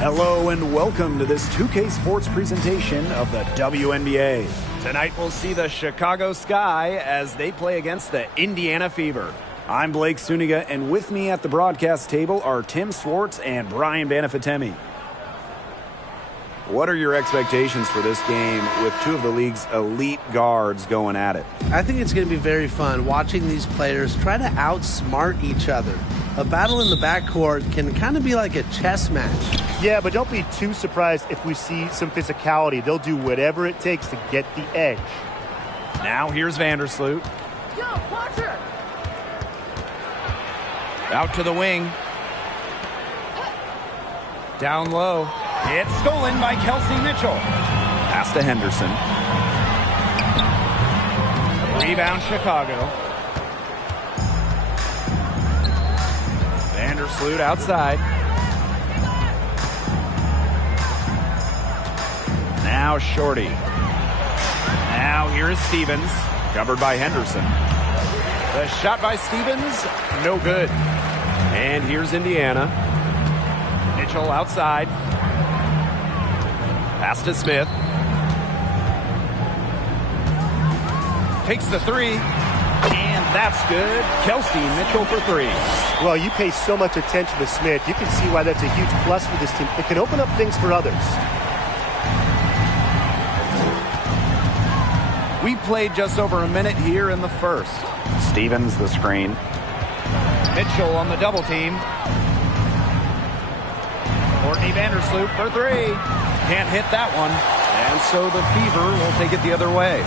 Hello and welcome to this 2K Sports presentation of the WNBA. Tonight we'll see the Chicago Sky as they play against the Indiana Fever. I'm Blake Suniga, and with me at the broadcast table are Tim Swartz and Brian Banafitemi. What are your expectations for this game with two of the league's elite guards going at it? I think it's going to be very fun watching these players try to outsmart each other. A battle in the backcourt can kind of be like a chess match. Yeah, but don't be too surprised if we see some physicality. They'll do whatever it takes to get the edge. Now here's Vandersloot. Out to the wing. Down low. It's stolen by Kelsey Mitchell. Pass to Henderson. Rebound Chicago. Vandersloot outside. Now Shorty. Now here is Stevens. Covered by Henderson. The shot by Stevens, no good. And here's Indiana. Mitchell outside. Pass to Smith. Takes the three. And that's good. Kelsey Mitchell for three. Well, you pay so much attention to Smith. You can see why that's a huge plus for this team. It can open up things for others. We played just over a minute here in the first. Stevens the screen. Mitchell on the double team. Courtney Vandersloot for three. Can't hit that one. And so the Fever will take it the other way.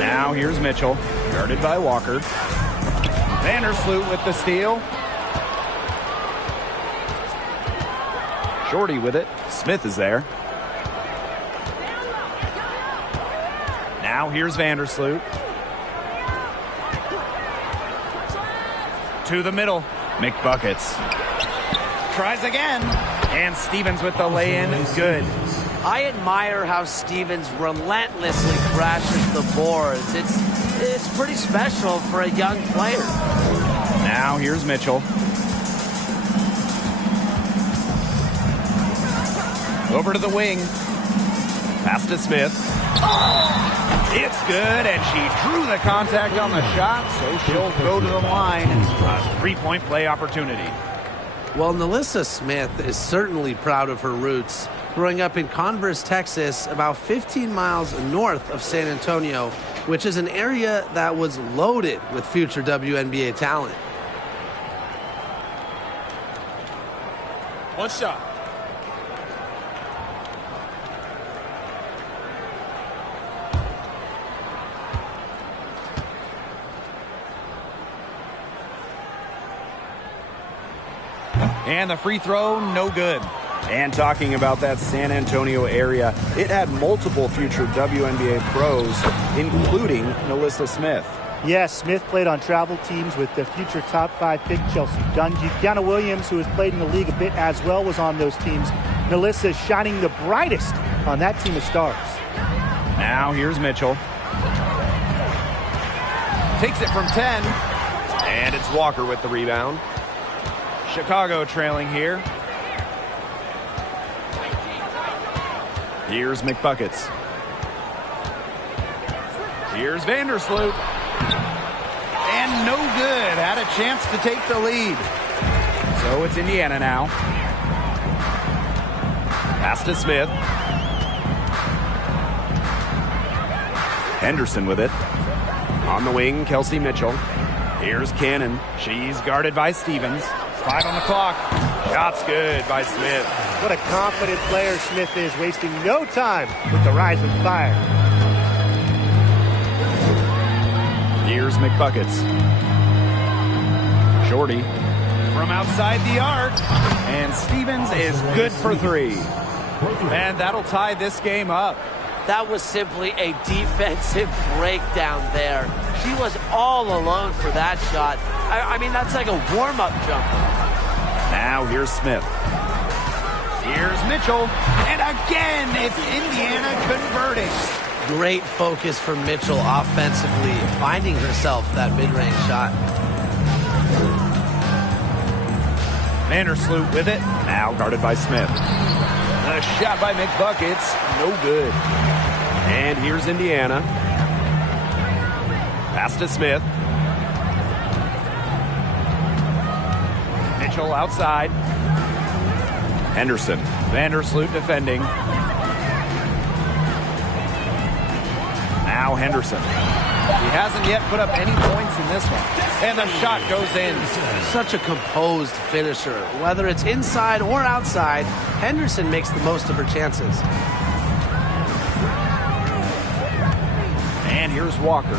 Now here's Mitchell, guarded by Walker. Vandersloot with the steal. Shorty with it. Smith is there. Now here's Vandersloot. To the middle. McBuckets. Tries again. And Stevens with the lay-in. Good. I admire how Stevens relentlessly crashes the boards. It's pretty special for a young player. Now here's Mitchell. Over to the wing. Pass to Smith. It's good, and she drew the contact on the shot, so she'll go to the line. A three-point play opportunity. Well, Nalissa Smith is certainly proud of her roots. Growing up in Converse, Texas, about 15 miles north of San Antonio, which is an area that was loaded with future WNBA talent. One shot. And the free throw, no good. And talking about that San Antonio area, it had multiple future WNBA pros, including Nalissa Smith. Yes, Smith played on travel teams with the future top 5 pick Chelsea Dungy. Kiana Williams, who has played in the league a bit as well, was on those teams. Nalissa shining the brightest on that team of stars. Now here's Mitchell. Takes it from 10. And it's Walker with the rebound. Chicago trailing here. Here's McBuckets. Here's Vandersloot. And no good. Had a chance to take the lead. So it's Indiana now. Pass to Smith. Henderson with it. On the wing, Kelsey Mitchell. Here's Cannon. She's guarded by Stevens. 5 on the clock. Shot's good by Smith. What a confident player Smith is, wasting no time with the rise and fire. Here's McBuckets. Shorty from outside the arc. And Stevens is good for 3. And that'll tie this game up. That was simply a defensive breakdown there. She was all alone for that shot. I mean, that's like a warm-up jumper. Now here's Smith. Here's Mitchell. And again, it's Indiana converting. Great focus for Mitchell offensively, finding herself that mid-range shot. Vandersloot with it. Now guarded by Smith. The shot by McBuckets. No good. And here's Indiana. Pass to Smith. Mitchell outside. Henderson. Vandersloot defending. Now Henderson. He hasn't yet put up any points in this one. And the shot goes in. Such a composed finisher. Whether it's inside or outside, Henderson makes the most of her chances. And here's Walker.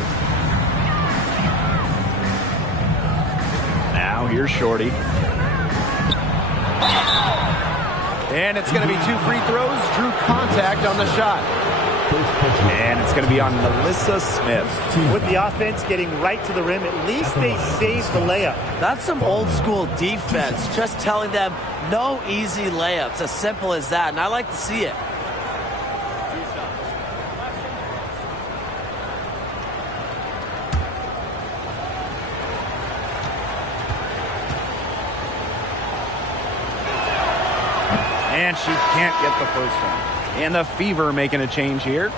Now here's Shorty. And it's going to be 2 free throws. Drew contact on the shot. And it's going to be on Melissa Smith. With the offense getting right to the rim, at least they saved the layup. That's some old school defense. Just telling them no easy layups. As simple as that. And I like to see it. And she can't get the first one. And the Fever making a change here.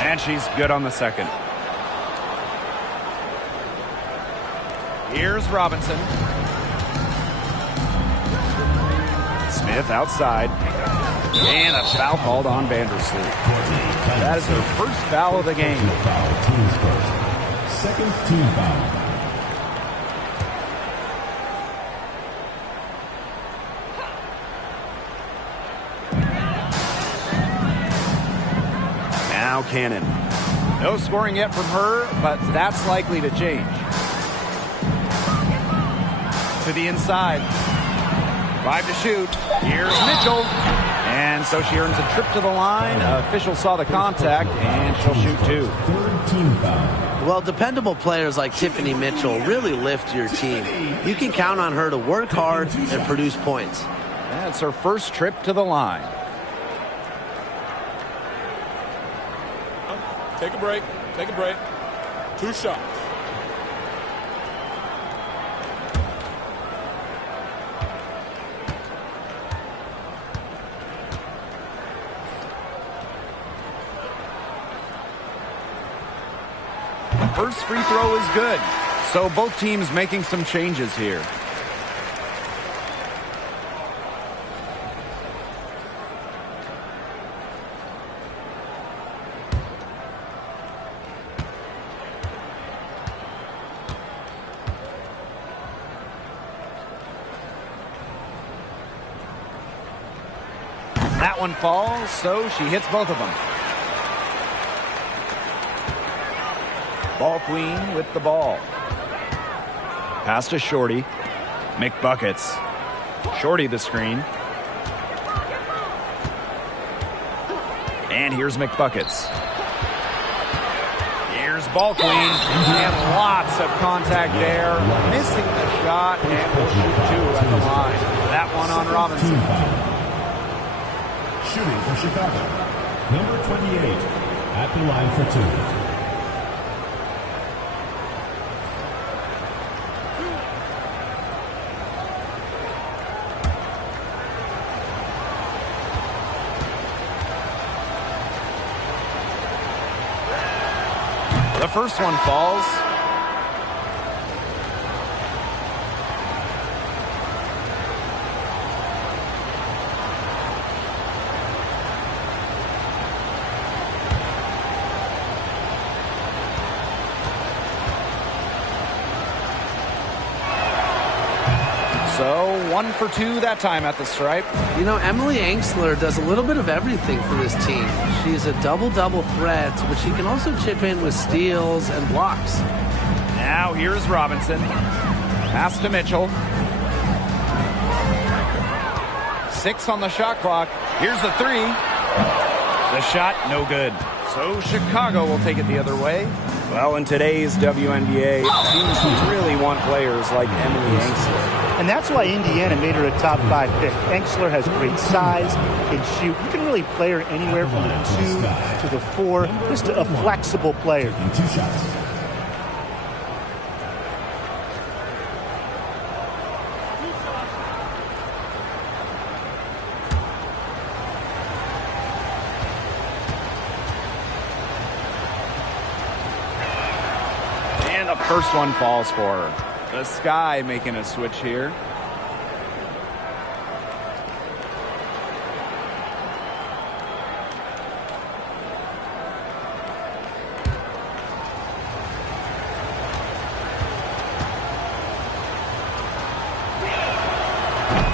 And she's good on the second. Here's Robinson. Smith outside. And a foul called on Vandersloot. That is her first foul of the game. Second team foul. Now Cannon. No scoring yet from her, but that's likely to change. To the inside. 5 to shoot. Here's Mitchell. And so she earns a trip to the line. Official saw the contact, and she'll shoot 2. Third team foul. Well, dependable players like Tiffany Mitchell really lift your team. You can count on her to work hard and produce points. That's her first trip to the line. Take a break. Take a break. 2 shots. First free throw is good. So both teams making some changes here. That one falls, so she hits both of them. Ball queen with the ball. Pass to Shorty. McBuckets. Shorty the screen. And here's McBuckets. Here's ball queen. And lots of contact there. Missing the shot. And we'll shoot 2 at the line. That one on Robinson. Shooting for Chicago. Number 28 at the line for 2. The first one falls. So 1 for 2 that time at the stripe. You know, Emily Angsler does a little bit of everything for this team. She's a double-double threat, but she can also chip in with steals and blocks. Now here's Robinson. Pass to Mitchell. 6 on the shot clock. Here's the 3. The shot, no good. So Chicago will take it the other way. Well, in today's WNBA, teams really want players like Emily Engstler. And that's why Indiana made her a top 5 pick. Engstler has great size, can shoot. You can really play her anywhere from the 2 to the 4. Just a flexible player. Taking 2 shots. And the first one falls for her. The Sky making a switch here.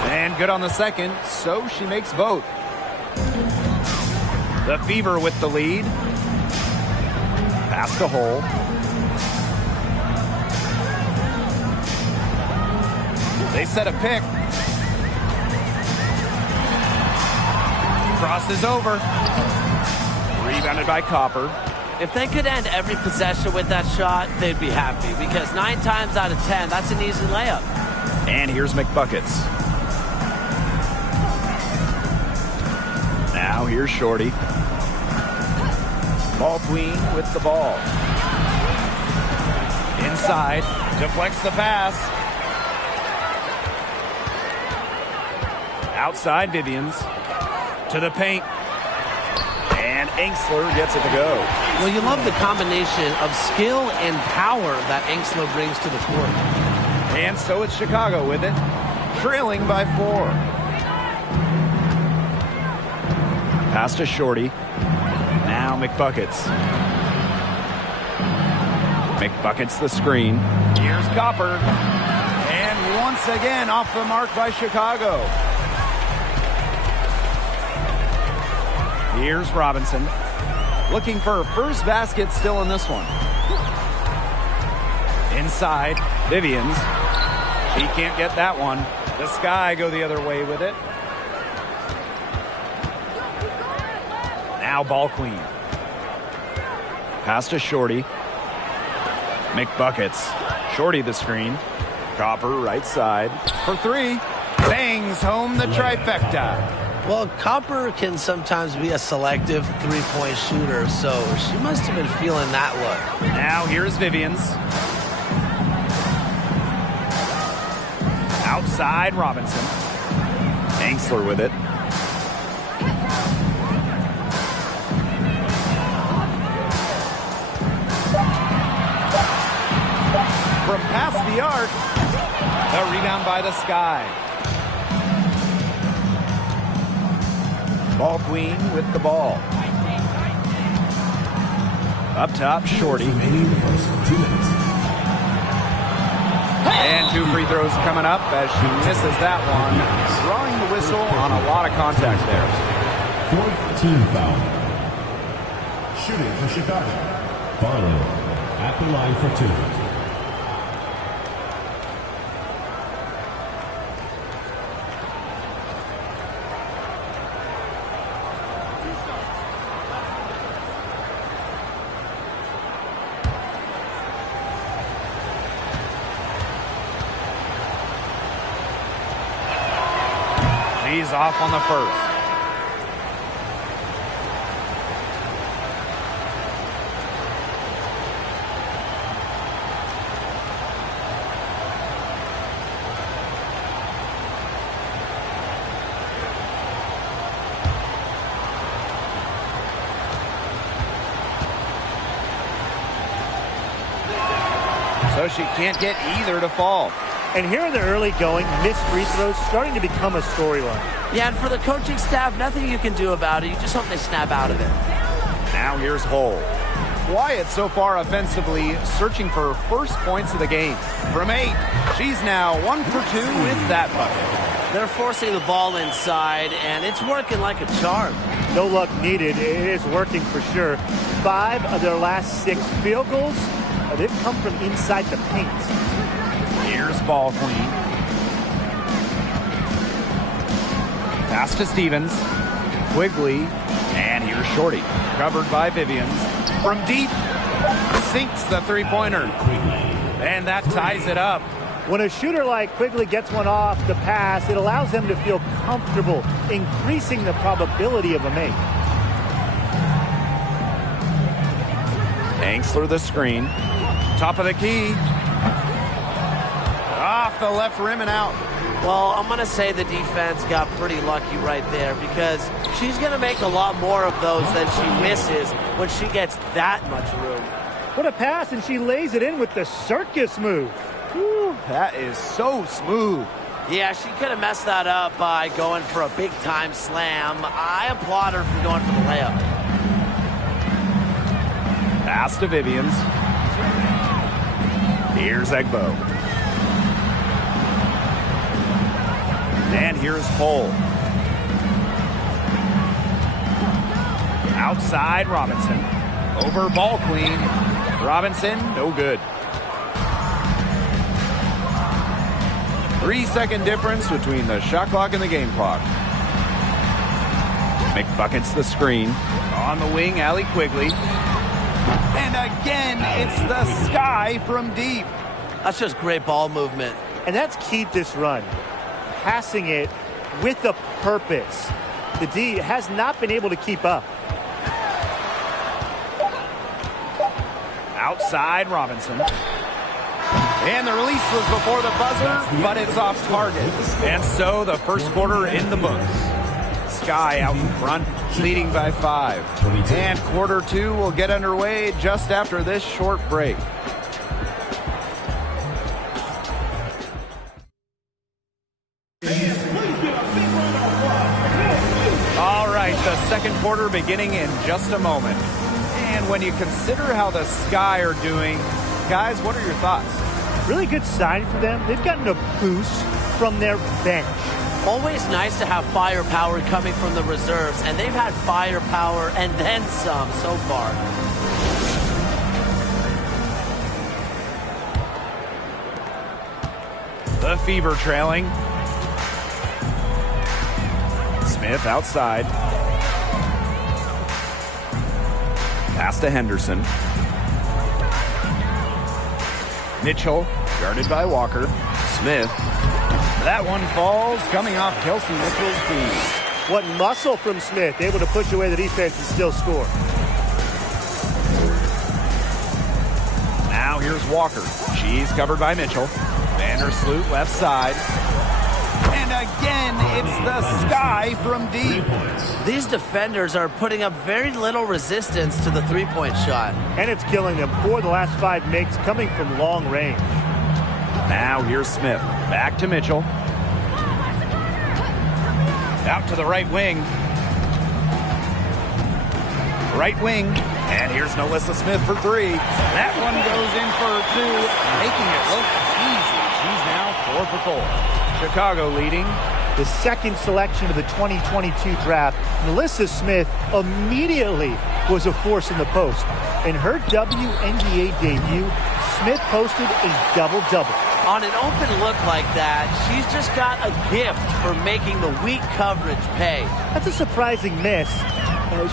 And good on the second, so she makes both. The Fever with the lead. Past the hole. They set a pick. Crosses over. Rebounded by Copper. If they could end every possession with that shot, they'd be happy because 9 times out of 10, that's an easy layup. And here's McBuckets. Now here's Shorty. Ball Queen with the ball. Inside. Deflects the pass. Outside Vivians. To the paint. And Engstler gets it to go. Well, you love the combination of skill and power that Engstler brings to the court. And so it's Chicago with it. Trailing by 4. Pass to Shorty. Now McBuckets. McBuckets the screen. Here's Copper. And once again off the mark by Chicago. Here's Robinson. Looking for her first basket still in this one. Inside, Vivians. He can't get that one. The Sky go the other way with it. Now Ball Queen. Pass to Shorty. McBuckets. Shorty the screen. Copper right side. For 3. Bangs home the trifecta. Well, Copper can sometimes be a selective three-point shooter, so she must have been feeling that look. Now here's Vivians. Outside Robinson. Engstler with it. From past the arc. The rebound by the Sky. Ball Queen with the ball. Up top, Shorty. And 2 free throws coming up as she misses that one. Drawing the whistle on a lot of contact there. 4th team foul. Shooting for Chicago. Farland at the line for 2. He's off on the first. So she can't get either to fall. And here in the early going, missed free throws starting to become a storyline. Yeah, and for the coaching staff, nothing you can do about it. You just hope they snap out of it. Now here's Hull. Quiet so far offensively, searching for her first points of the game. From 8, she's now 1 for 2 with that bucket. They're forcing the ball inside, and it's working like a charm. No luck needed. It is working for sure. 5 of their last 6 field goals, they've come from inside the paint. Here's Ball Queen. Pass to Stevens. Quigley. And here's Shorty. Covered by Vivians. From deep. Sinks the three-pointer. And that ties it up. When a shooter like Quigley gets one off the pass, it allows them to feel comfortable, increasing the probability of a make. Angstler the screen. Top of the key. Off the left rim and out. Well, I'm going to say the defense got pretty lucky right there because she's going to make a lot more of those than she misses when she gets that much room. What a pass, and she lays it in with the circus move. Whew, that is so smooth. Yeah, she could have messed that up by going for a big-time slam. I applaud her for going for the layup. Pass to Vivians. Here's Egbo. And here's Cole. Outside Robinson. Over ball queen. Robinson, no good. 3-second difference between the shot clock and the game clock. McBucket's the screen. On the wing, Allie Quigley. And again, it's the sky from deep. That's just great ball movement. And that's keyed this run. Passing it with a purpose. The D has not been able to keep up. Outside Robinson. And the release was before the buzzer, but it's off target. And so the first quarter in the books. Sky out in front, leading by 5. And quarter 2 will get underway just after this short break. All right, the second quarter beginning in just a moment. And when you consider how the Sky are doing, guys, what are your thoughts? Really good sign for them. They've gotten a boost from their bench. Always nice to have firepower coming from the reserves, and they've had firepower and then some so far. The Fever trailing. Smith outside. Pass to Henderson. Mitchell, guarded by Walker. Smith. That one falls, coming off Kelsey Mitchell's feet. What muscle from Smith, able to push away the defense and still score. Now here's Walker. She's covered by Mitchell. Vandersloot left side. And again, it's the Sky from deep. These defenders are putting up very little resistance to the three-point shot. And it's killing them. 4 of the last 5 makes coming from long range. Now here's Smith. Back to Mitchell. Out to the right wing. Right wing. And here's Nolissa Smith for 3. That one goes in for 2, making it look easy. She's now 4 for 4. Chicago leading. The second selection of the 2022 draft, Nolissa Smith immediately was a force in the post. In her WNBA debut, Smith posted a double-double. On an open look like that, she's just got a gift for making the weak coverage pay. That's a surprising miss.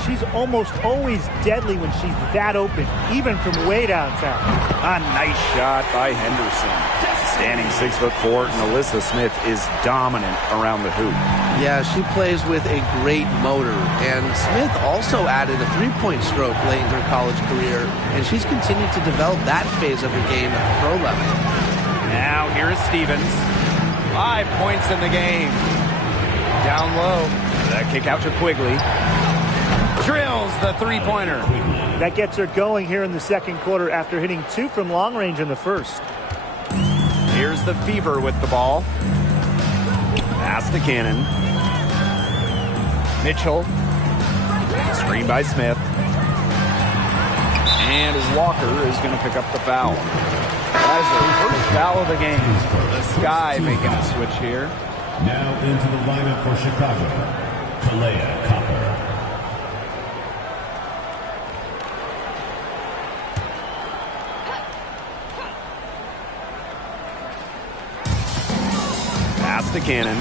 She's almost always deadly when she's that open, even from way downtown. A nice shot by Henderson. Standing 6'4", Nolissa Smith is dominant around the hoop. Yeah, she plays with a great motor. And Smith also added a three-point stroke late in her college career, and she's continued to develop that phase of her game at the pro level. Now here is Stevens. 5 points in the game. Down low. That kick out to Quigley. Drills the three-pointer. That gets her going here in the second quarter after hitting 2 from long range in the first. Here's the Fever with the ball. Pass to Cannon. Mitchell. Screen by Smith. And Walker is going to pick up the foul. That is the first foul of the game. The Sky making a switch here. Now into the lineup for Chicago, Kalea Copper. Pass to Cannon.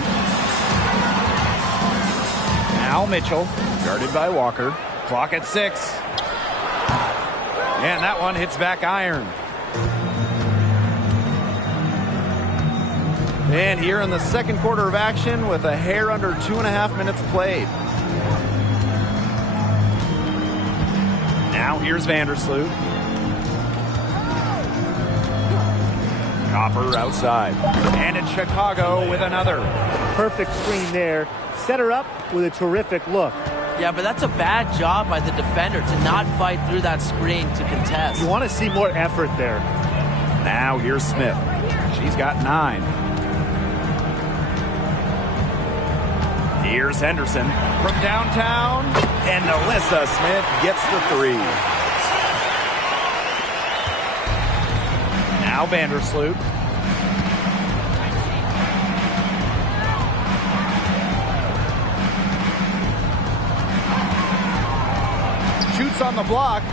Now Mitchell, guarded by Walker. Clock at 6. And that one hits back iron. And here in the second quarter of action with a hair under 2.5 minutes played. Now here's Vandersloot. Copper outside. And it's Chicago with another. Perfect screen there. Set her up with a terrific look. Yeah, but that's a bad job by the defender to not fight through that screen to contest. You want to see more effort there. Now here's Smith. She's got 9. Here's Henderson from downtown. And Alyssa Smith gets the 3. Now Vandersloot. Shoots on the block,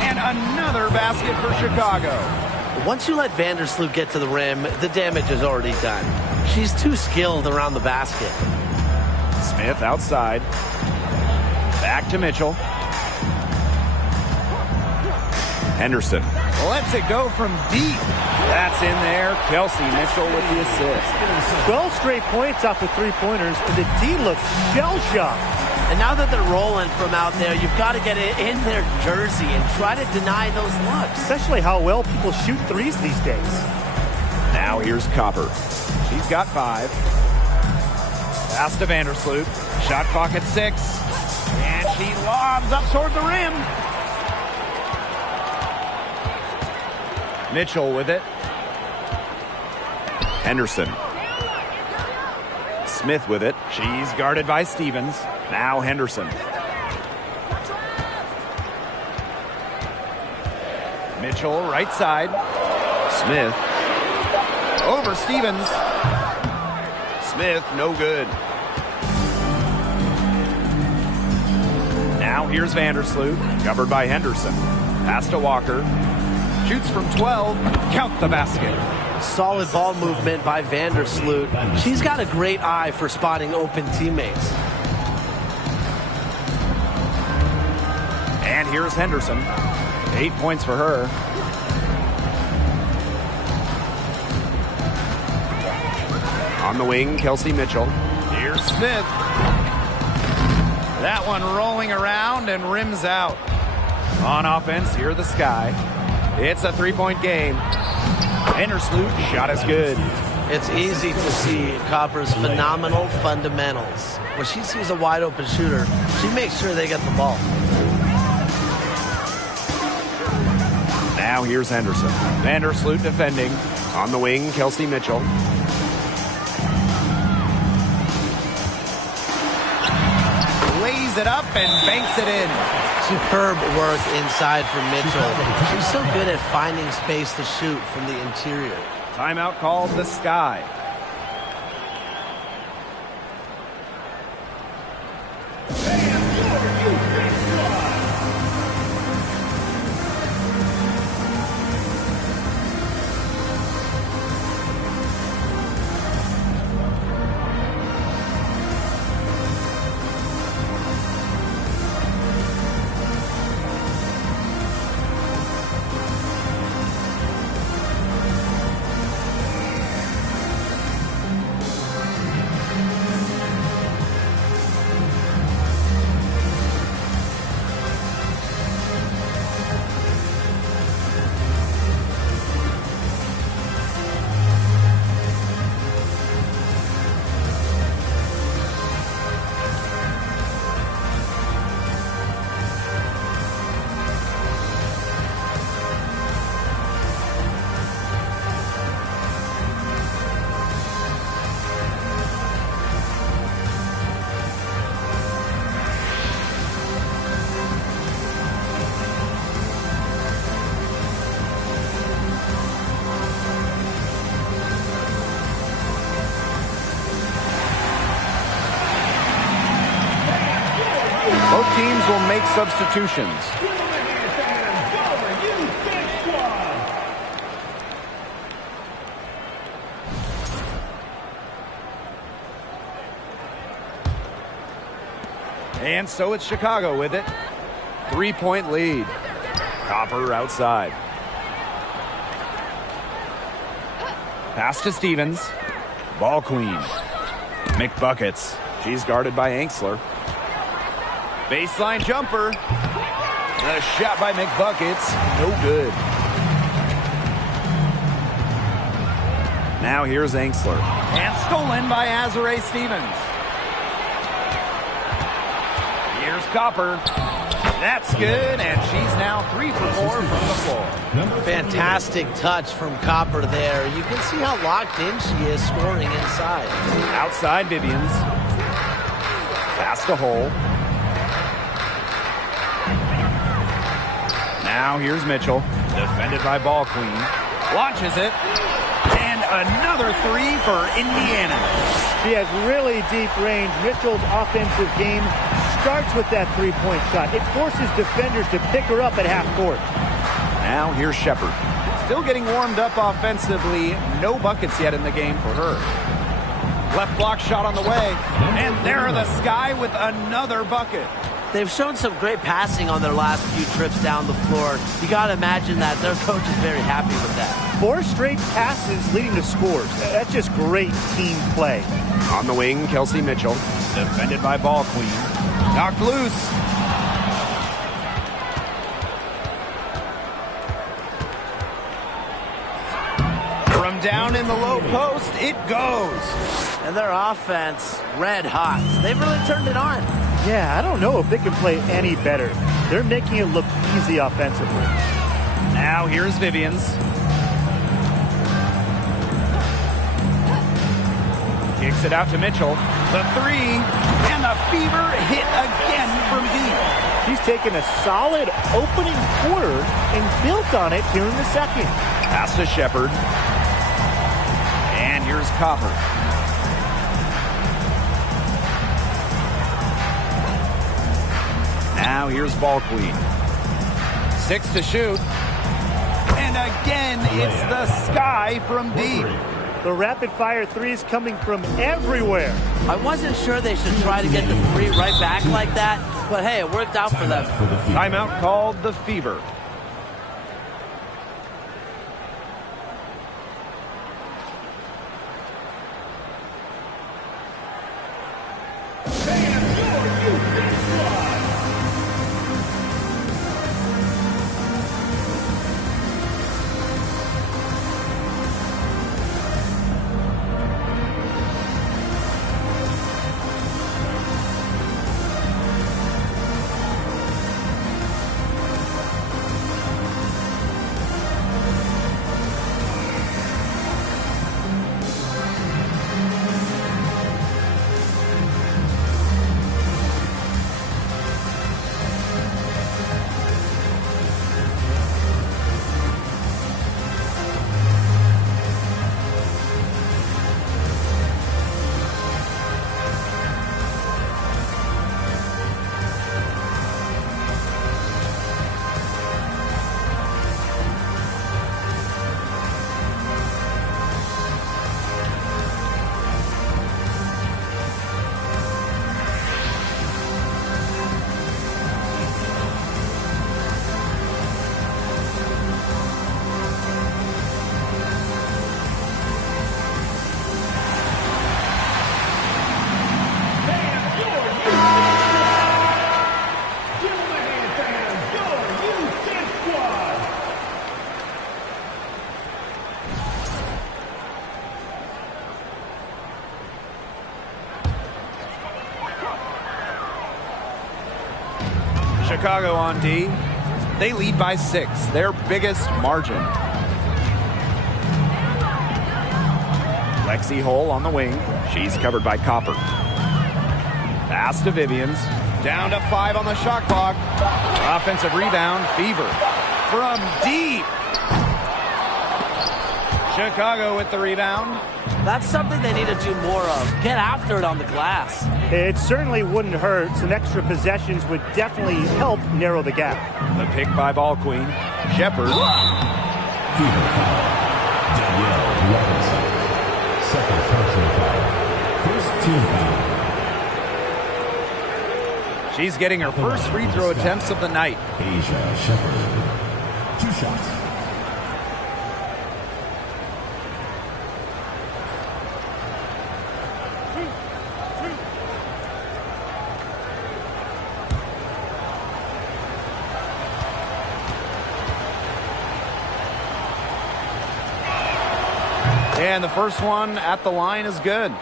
and another basket for Chicago. Once you let Vandersloot get to the rim, the damage is already done. She's too skilled around the basket. Smith outside. Back to Mitchell. Henderson lets it go from deep. That's in there. Kelsey Mitchell with the assist. 12 straight points off the three-pointers, and the D looks shell-shocked. And now that they're rolling from out there, you've got to get it in their jersey and try to deny those looks. Especially how well people shoot threes these days. Now here's Copper. She's got 5. Pass to Vandersloot. Shot clock at 6. And she lobs up toward the rim. Mitchell with it. Henderson. Smith with it. She's guarded by Stevens. Now Henderson. Mitchell right side. Smith. Over Stevens. Smith no good. Now here's Vandersloot. Covered by Henderson. Pass to Walker. Shoots from 12. Count the basket. Solid ball movement by Vandersloot. She's got a great eye for spotting open teammates. And here's Henderson. 8 points for her. On the wing, Kelsey Mitchell. Here's Smith. That one rolling around and rims out. On offense, here the Sky. It's a 3-point game. Vandersloot shot is good. It's easy to see Copper's phenomenal fundamentals. When she sees a wide open shooter, she makes sure they get the ball. Now here's Henderson. Vandersloot defending. On the wing, Kelsey Mitchell. Lays it up and banks it in. Superb work inside from Mitchell. She's so good at finding space to shoot from the interior. Timeout called the Sky. Both teams will make substitutions. And so it's Chicago with it. 3-point lead. Copper outside. Pass to Stevens. Ball queen. McBuckets. She's guarded by Anxler. Baseline jumper. The shot by McBuckets. No good. Now here's Anxler. And stolen by Azare Stevens. Here's Copper. That's good, and she's now 3 for 4 from the floor. Fantastic touch from Copper there. You can see how locked in she is scoring inside. Outside Vivians. Pass to Hole. Now here's Mitchell. Defended by Ball Queen. Launches it. And another 3 for Indiana. She has really deep range. Mitchell's offensive game starts with that three-point shot. It forces defenders to pick her up at half court. Now here's Shepard. Still getting warmed up offensively. No buckets yet in the game for her. Left block shot on the way. And there are the Sky with another bucket. They've shown some great passing on their last few trips down the floor. You got to imagine that their coach is very happy with that. 4 straight passes leading to scores. That's just great team play. On the wing, Kelsey Mitchell. Defended by Ball Queen. Knocked loose. From down in the low post, it goes. And their offense, red hot. They've really turned it on. Yeah, I don't know if they can play any better. They're making it look easy offensively. Now here's Vivians. Kicks it out to Mitchell. The 3, and the Fever hit again from deep. She's taken a solid opening quarter and built on it here in the second. Pass to Shepard. And here's Copper. Now here's Ball Queen. 6 to shoot. And again, it's the Sky from deep. The rapid-fire threes coming from everywhere. I wasn't sure they should try to get the 3 right back like that, but hey, it worked out for them. Timeout called the Fever. Chicago on D. They lead by 6, their biggest margin. Lexi Hole on the wing. She's covered by Copper. Pass to Vivians. Down to 5 on the shot clock. Offensive rebound, Fever. From deep. Chicago with the rebound. That's something they need to do more of. Get after it on the glass. It certainly wouldn't hurt. Some extra possessions would definitely help narrow the gap. The pick by Ball Queen. Shepard. Fever foul. Danielle Robinson. Second personal foul. First team foul. She's getting her first free throw attempts of the night. Asia Shepard. 2 shots. And the first one at the line is good.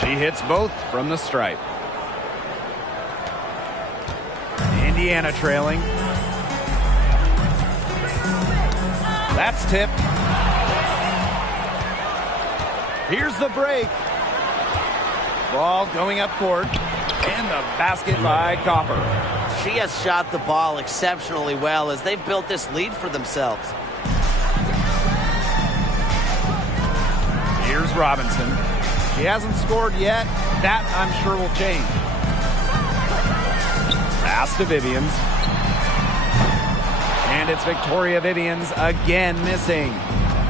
She hits both from the stripe. Indiana trailing. That's tipped. Here's the break. Ball going up court. And the basket by Copper. She has shot the ball exceptionally well as they've built this lead for themselves. Here's Robinson. She hasn't scored yet. That, I'm sure, will change. Pass to Vivians. And it's Victoria Vivians again missing.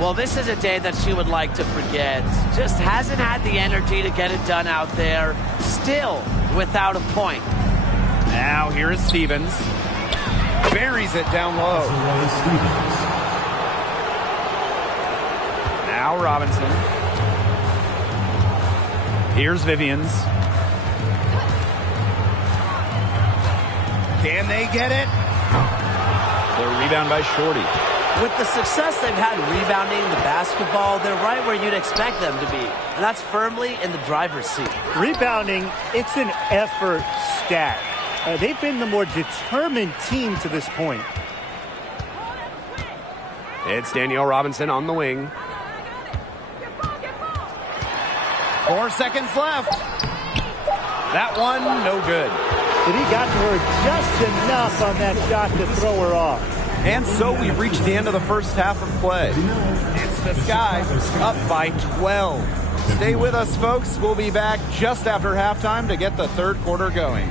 Well, this is a day that she would like to forget. Just hasn't had the energy to get it done out there. Still without a point. Now here is Stevens. Buries it down low. Now Robinson. Here's Vivians. Can they get it? The rebound by Shorty. With the success they've had rebounding the basketball, they're right where you'd expect them to be. And that's firmly in the driver's seat. Rebounding, it's an effort stat. They've been the more determined team to this point. It's Danielle Robinson on the wing. 4 seconds left. That one, no good. But he got to her just enough on that shot to throw her off. And so we've reached the end of the first half of play. It's the Sky up by 12. Stay with us, folks. We'll be back just after halftime to get the third quarter going.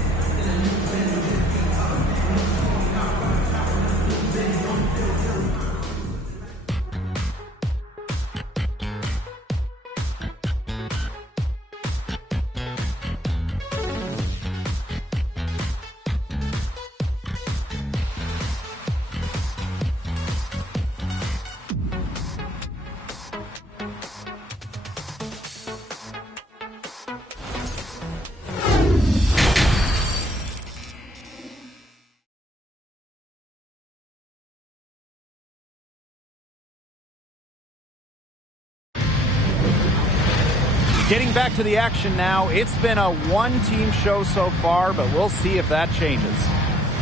Getting back to the action now. It's been a one-team show so far, but we'll see if that changes.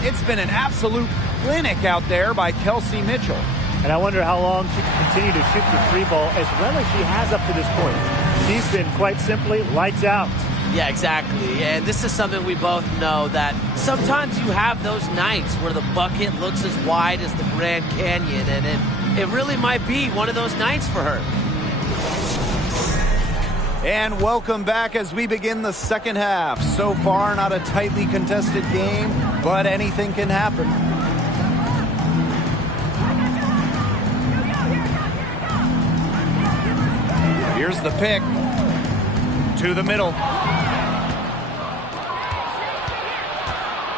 It's been an absolute clinic out there by Kelsey Mitchell. And I wonder how long she can continue to shoot the three ball as well as she has up to this point. She's been quite simply lights out. Yeah, exactly. And this is something we both know, that sometimes you have those nights where the bucket looks as wide as the Grand Canyon, and it really might be one of those nights for her. And welcome back as we begin the second half. So far, not a tightly contested game, but anything can happen. Here's the pick. To the middle.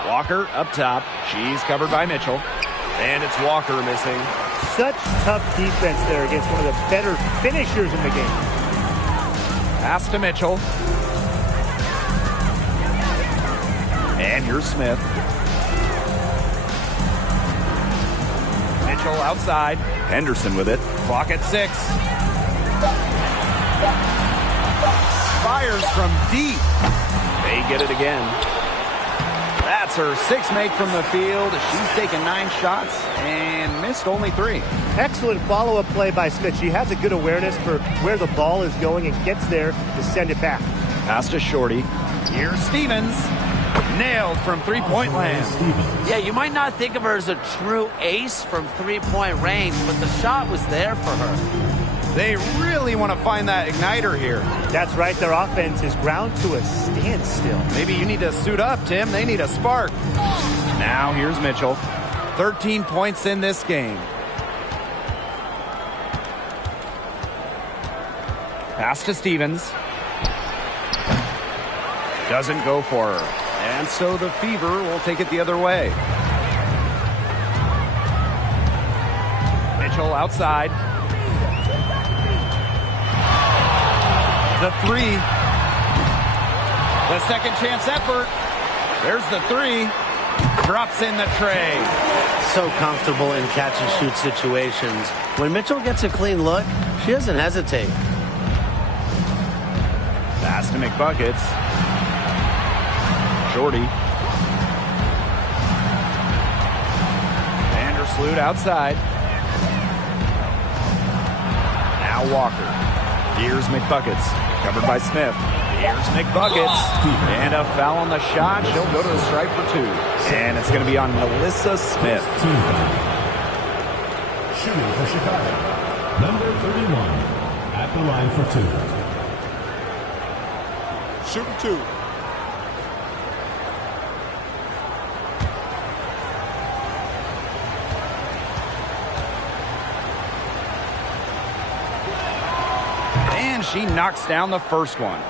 Walker up top. She's covered by Mitchell. And it's Walker missing. Such tough defense there against one of the better finishers in the game. Pass to Mitchell. And here's Smith. Mitchell outside. Henderson with it. Clock at 6. Fires from deep. They get it again. That's her 6th make from the field. She's taken 9 shots and missed only 3. Excellent follow-up play by Smith. She has a good awareness for where the ball is going and gets there to send it back. Pass to Shorty. Here's Stevens. Nailed from three-point land. Yeah, you might not think of her as a true ace from three-point range, but the shot was there for her. They really want to find that igniter here. That's right. Their offense is ground to a standstill. Maybe you need to suit up, Tim. They need a spark. Now here's Mitchell. 13 points in this game. Pass to Stevens. Doesn't go for her. And so the Fever will take it the other way. Mitchell outside. The three. The second chance effort. There's the three. Drops in the tray. So comfortable in catch-and-shoot situations. When Mitchell gets a clean look, she doesn't hesitate. Pass to McBuckets. Shorty. Vandersloot outside. Now Walker. Here's McBuckets. Covered by Smith. Here's McBuckets. And a foul on the shot. She'll go to the stripe for 2. And it's going to be on Melissa Smith. Shooting for Chicago. Number 31 at the line for 2. Shooting 2. And she knocks down the first one.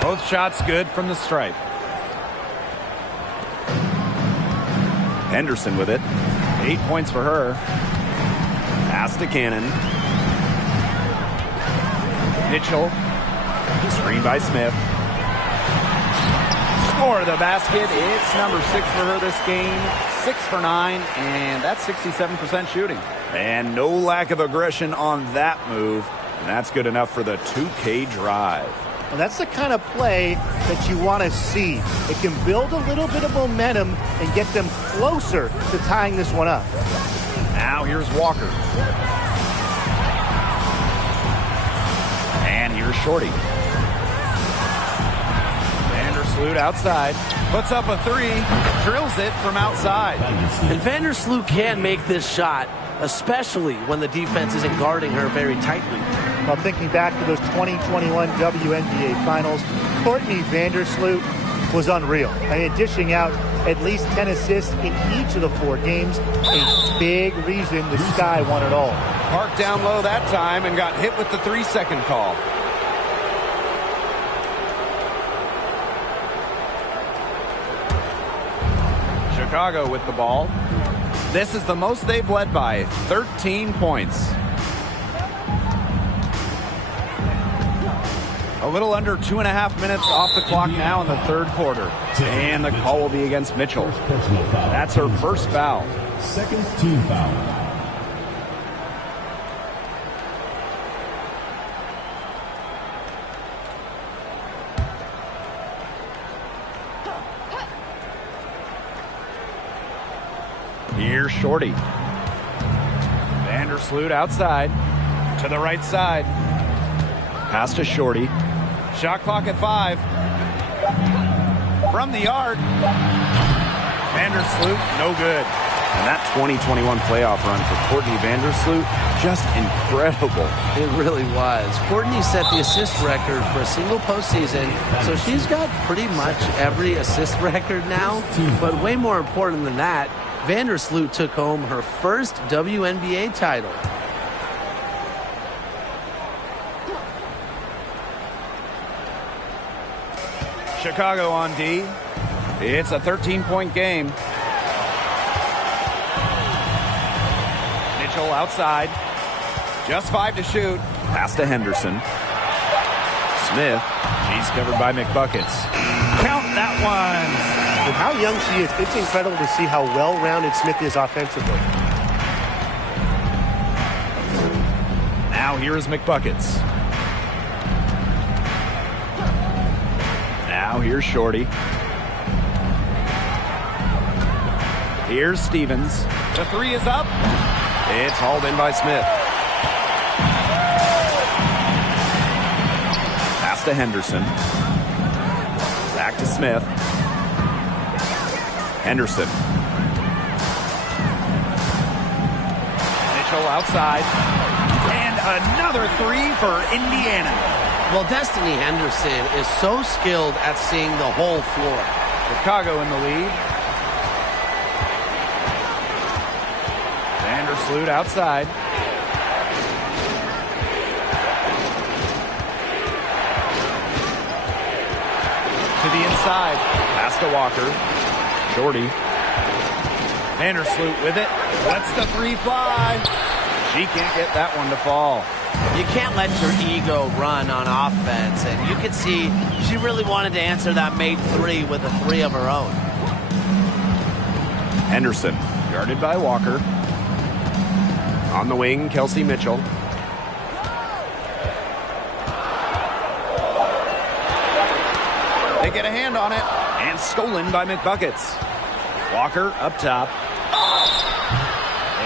Both shots good from the stripe. Henderson with it. 8 points for her. Pass to Cannon. Mitchell. Screen by Smith. For the basket. It's number 6 for her this game. 6 for 9, and that's 67% shooting. And no lack of aggression on that move. And that's good enough for the 2K drive. And that's the kind of play that you want to see. It can build a little bit of momentum and get them closer to tying this one up. Now here's Walker. And here's Shorty. Vandersloot outside. Puts up a 3. Drills it from outside. And Vandersloot can make this shot, especially when the defense isn't guarding her very tightly. Well, thinking back to those 2021 WNBA finals, Courtney Vandersloot was unreal. I mean, dishing out at least 10 assists in each of the 4 games, a big reason the Sky won it all. Parked down low that time and got hit with the 3-second call. Chicago with the ball. This is the most they've led by, 13 points. A little under 2.5 minutes off the clock now in the third quarter. And the call will be against Mitchell. That's her first foul. Second team foul. Here's Shorty. Vandersloot outside. To the right side. Pass to Shorty. Shot clock at 5. From the arc. Vandersloot, no good. And that 2021 playoff run for Courtney Vandersloot, just incredible. It really was. Courtney set the assist record for a single postseason, so she's got pretty much every assist record now. But way more important than that, Vandersloot took home her first WNBA title. Chicago on D. It's a 13-point game. Mitchell outside. Just 5 to shoot. Pass to Henderson. Smith. She's covered by McBuckets. Count that one. With how young she is, it's incredible to see how well-rounded Smith is offensively. Now here is McBuckets. Now here's Shorty. Here's Stevens. The 3 is up. It's hauled in by Smith. Pass to Henderson. Back to Smith. Henderson. Mitchell outside. And another three for Indiana. Well, Destiny Henderson is so skilled at seeing the whole floor. Chicago in the lead. Vandersloot outside. To the inside. Pass to Walker. Shorty. Vandersloot with it. Lets the three fly. She can't get that one to fall. You can't let your ego run on offense, and you can see she really wanted to answer that made three with a three of her own. Henderson, guarded by Walker. On the wing, Kelsey Mitchell. They get a hand on it, and stolen by McBuckets. Walker up top.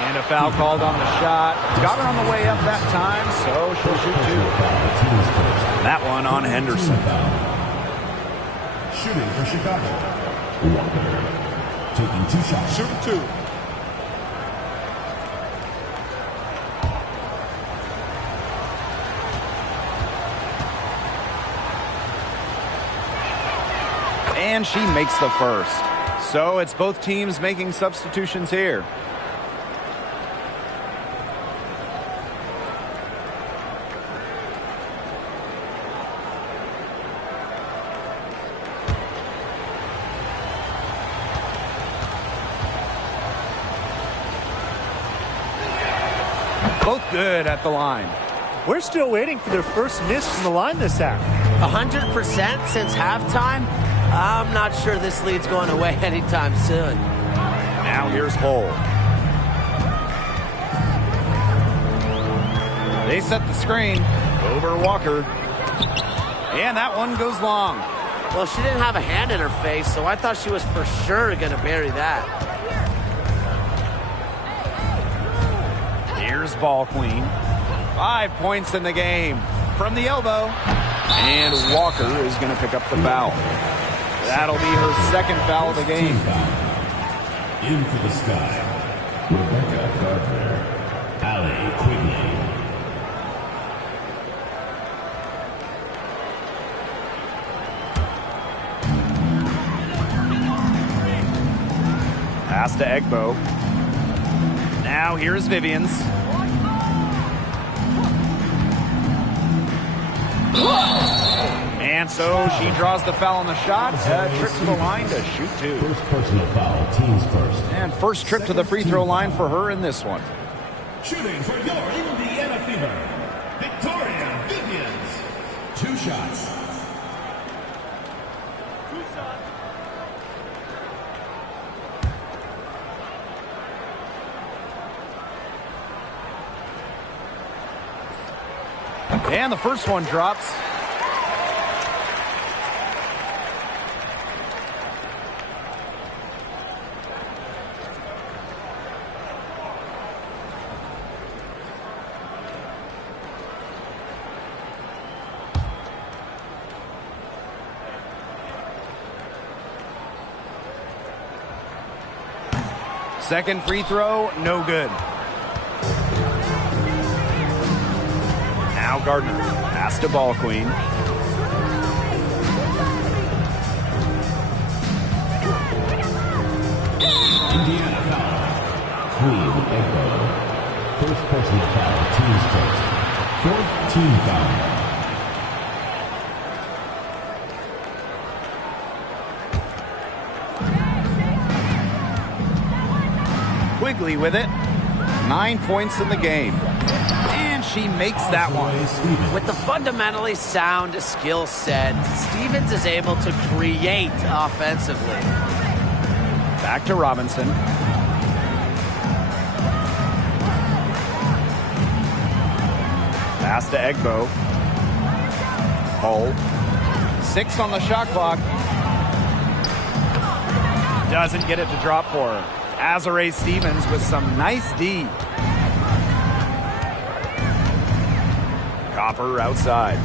And a foul called on the shot. Got her on the way up that time, so she'll shoot two. That one on Henderson. Shooting for Chicago. Walker taking 2 shots. Shooting 2. And she makes the first. So it's both teams making substitutions here. Both good at the line. We're still waiting for their first miss from the line this half. 100% since halftime? I'm not sure this lead's going away anytime soon. Now here's Hull. They set the screen over Walker. And that one goes long. Well, she didn't have a hand in her face, so I thought she was for sure going to bury that. Here's Ball Queen. 5 points in the game from the elbow. And Walker is going to pick up the foul. That'll be her second foul of the game. In for the sky. Rebecca Gardner. Allie Quigley. Pass to Egbo. Now here's Vivians. And so she draws the foul on the shot. Trip to the line to shoot two. First personal foul, teams first. And first trip to the free throw line for her in this one. Shooting for your Indiana Fever, Victoria Vivians. 2 shots. And the first one drops. Second free throw, no good. Now Gardner, pass to Ball Queen. Indiana foul. Queen Egbo. First personal foul, teams first. 4th team foul. Quigley with it. 9 points in the game. And she makes that one. With the fundamentally sound skill set, Stevens is able to create offensively. Back to Robinson. Pass to Egbo. Hull. 6 on the shot clock. Doesn't get it to drop for her. Azare Stevens with some nice D. Copper outside.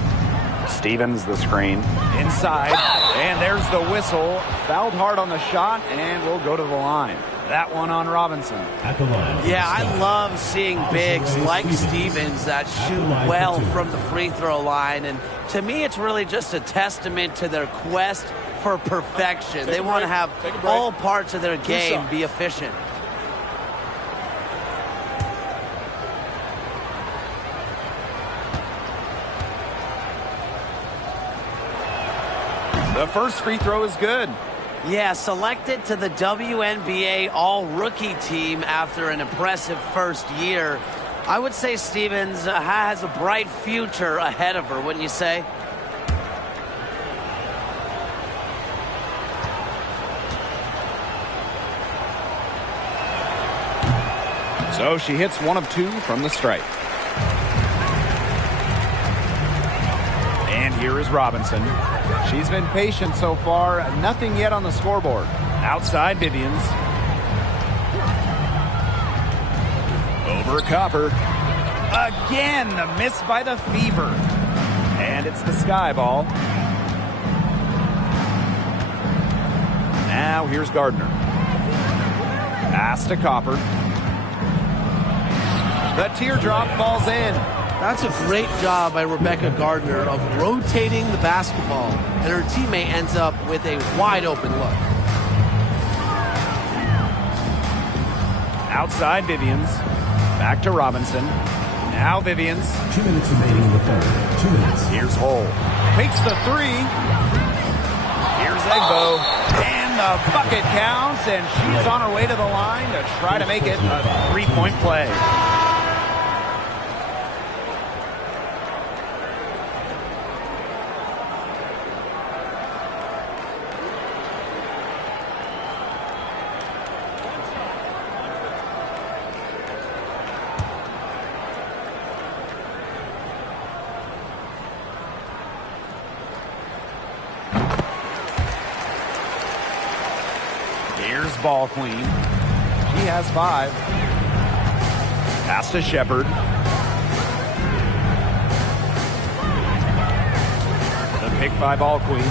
Stevens the screen. Inside. And there's the whistle. Fouled hard on the shot and will go to the line. That one on Robinson. At the line. Yeah, I love seeing bigs like Stevens that shoot well from the free throw line. And to me, it's really just a testament to their quest for perfection. They want to have all parts of their game be efficient. The first free throw is good. Yeah, selected to the WNBA all-rookie team after an impressive first year. I would say Stevens has a bright future ahead of her, wouldn't you say? So she hits 1 of 2 from the stripe. And here is Robinson. She's been patient so far. Nothing yet on the scoreboard. Outside Vivians. Over Copper. Again, the miss by the Fever. And it's the Sky ball. Now here's Gardner. Pass to Copper. The teardrop falls in. That's a great job by Rebecca Gardner of rotating the basketball, and her teammate ends up with a wide open look. Outside Vivians. Back to Robinson. Now Vivians. 2 minutes remaining in the third. 2 minutes. Here's Hole. Takes the 3. Here's Egbo. And the bucket counts, and she's on her way to the line to try to make it a 3-point play. Here's Ball Queen. She has 5. Pass to Shepard. The pick by Ball Queen.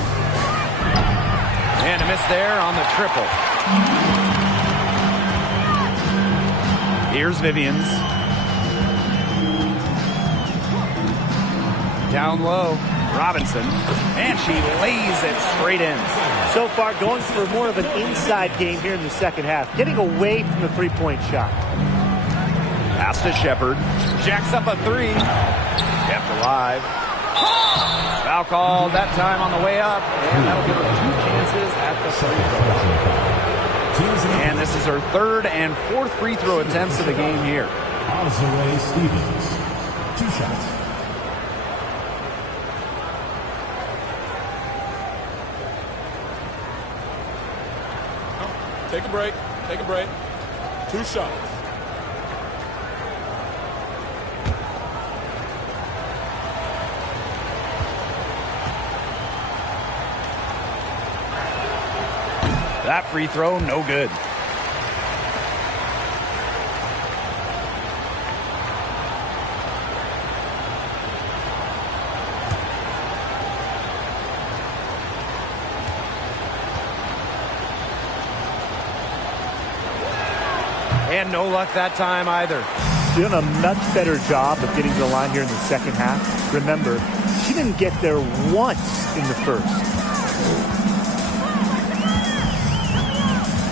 And a miss there on the triple. Here's Vivians. Down low. Robinson. And she lays it straight in. So far, going for more of an inside game here in the second half. Getting away from the three-point shot. Pass to Shepard. Jacks up a 3. Kept alive. Foul called that time on the way up. And that'll give her 2 chances at the free throw. And this is her 3rd and 4th free throw attempts of the game here. Azure Stevens. 2 shots. Take a break. Take a break. 2 shots. That free throw, no good. And no luck that time either. Doing a much better job of getting to the line here in the second half. Remember, she didn't get there once in the first.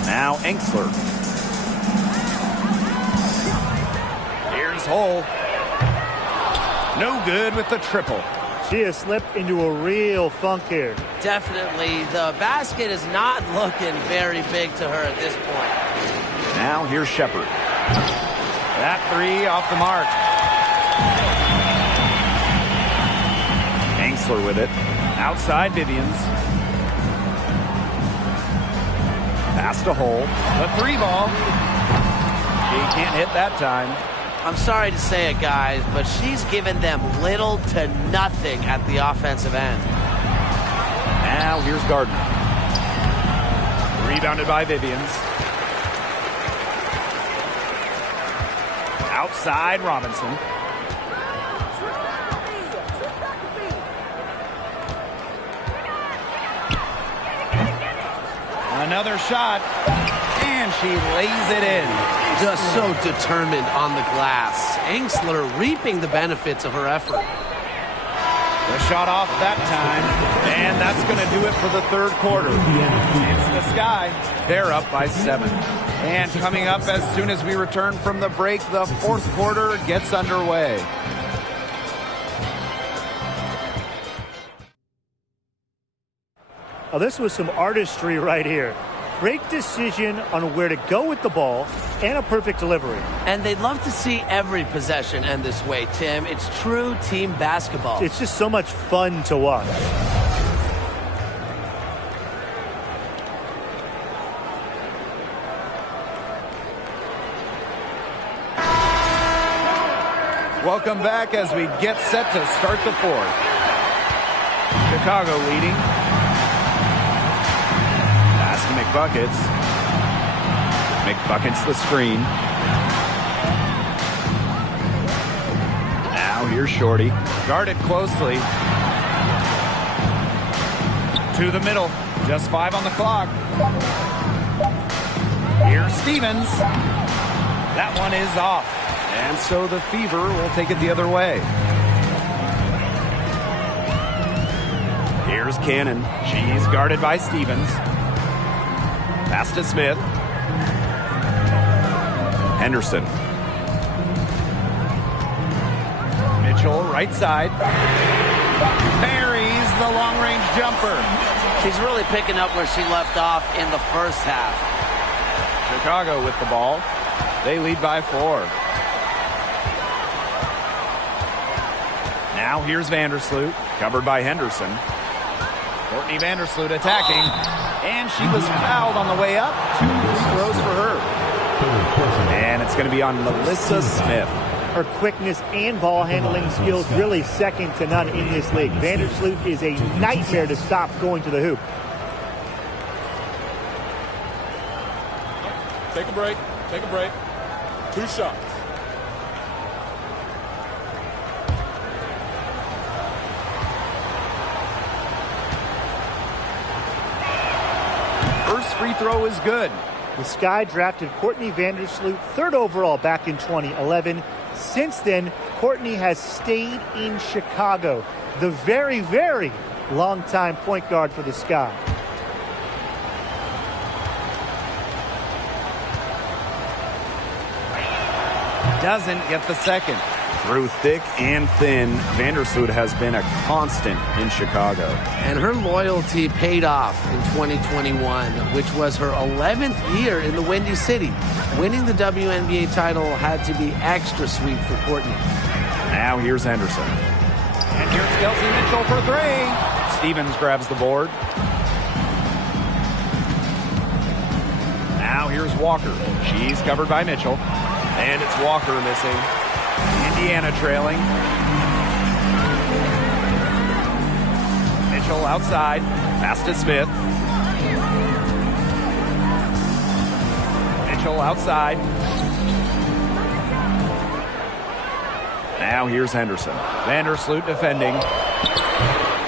Now Enksler. Here's Hole. No good with the triple. She has slipped into a real funk here. Definitely. The basket is not looking very big to her at this point. Now here's Shepard. That 3 off the mark. Enksler with it. Outside Vivians. Pass to Hole. The 3 ball. She can't hit that time. I'm sorry to say it, guys, but she's given them little to nothing at the offensive end. Now here's Gardner. Rebounded by Vivians. Outside Robinson. Another shot, and she lays it in. Just so determined on the glass. Angsler reaping the benefits of her effort. The shot off that time, and that's going to do it for the third quarter. It's the Sky. They're up by 7. And coming up as soon as we return from the break, the fourth quarter gets underway. Oh, this was some artistry right here. Great decision on where to go with the ball and a perfect delivery. And they'd love to see every possession end this way, Tim. It's true team basketball. It's just so much fun to watch. Welcome back as we get set to start the fourth. Chicago leading. Pass to McBuckets. McBuckets the screen. Now here's Shorty. Guarded closely. To the middle. Just 5 on the clock. Here's Stevens. That one is off. And so the Fever will take it the other way. Here's Cannon. She's guarded by Stevens. Pass to Smith. Henderson. Mitchell, right side. Buries the long-range jumper. She's really picking up where she left off in the first half. Chicago with the ball. They lead by 4. Now here's Vandersloot, covered by Henderson. Courtney Vandersloot attacking, and she was fouled on the way up. 2 free throws for her. And it's going to be on Melissa Smith. Her quickness and ball handling skills really second to none in this league. Vandersloot is a nightmare to stop going to the hoop. Take a break. Take a break. 2 shots. First free throw is good. The Sky drafted Courtney Vandersloot 3rd overall back in 2011. Since then, Courtney has stayed in Chicago, the very, very long-time point guard for the Sky. Doesn't get the second. Through thick and thin, Vandersloot has been a constant in Chicago. And her loyalty paid off in 2021, which was her 11th year in the Windy City. Winning the WNBA title had to be extra sweet for Courtney. Now here's Henderson. And here's Kelsey Mitchell for 3. Stevens grabs the board. Now here's Walker. She's covered by Mitchell. And it's Walker missing. Indiana trailing. Mitchell outside. Pass to Smith. Mitchell outside. Now here's Henderson. Vandersloot defending.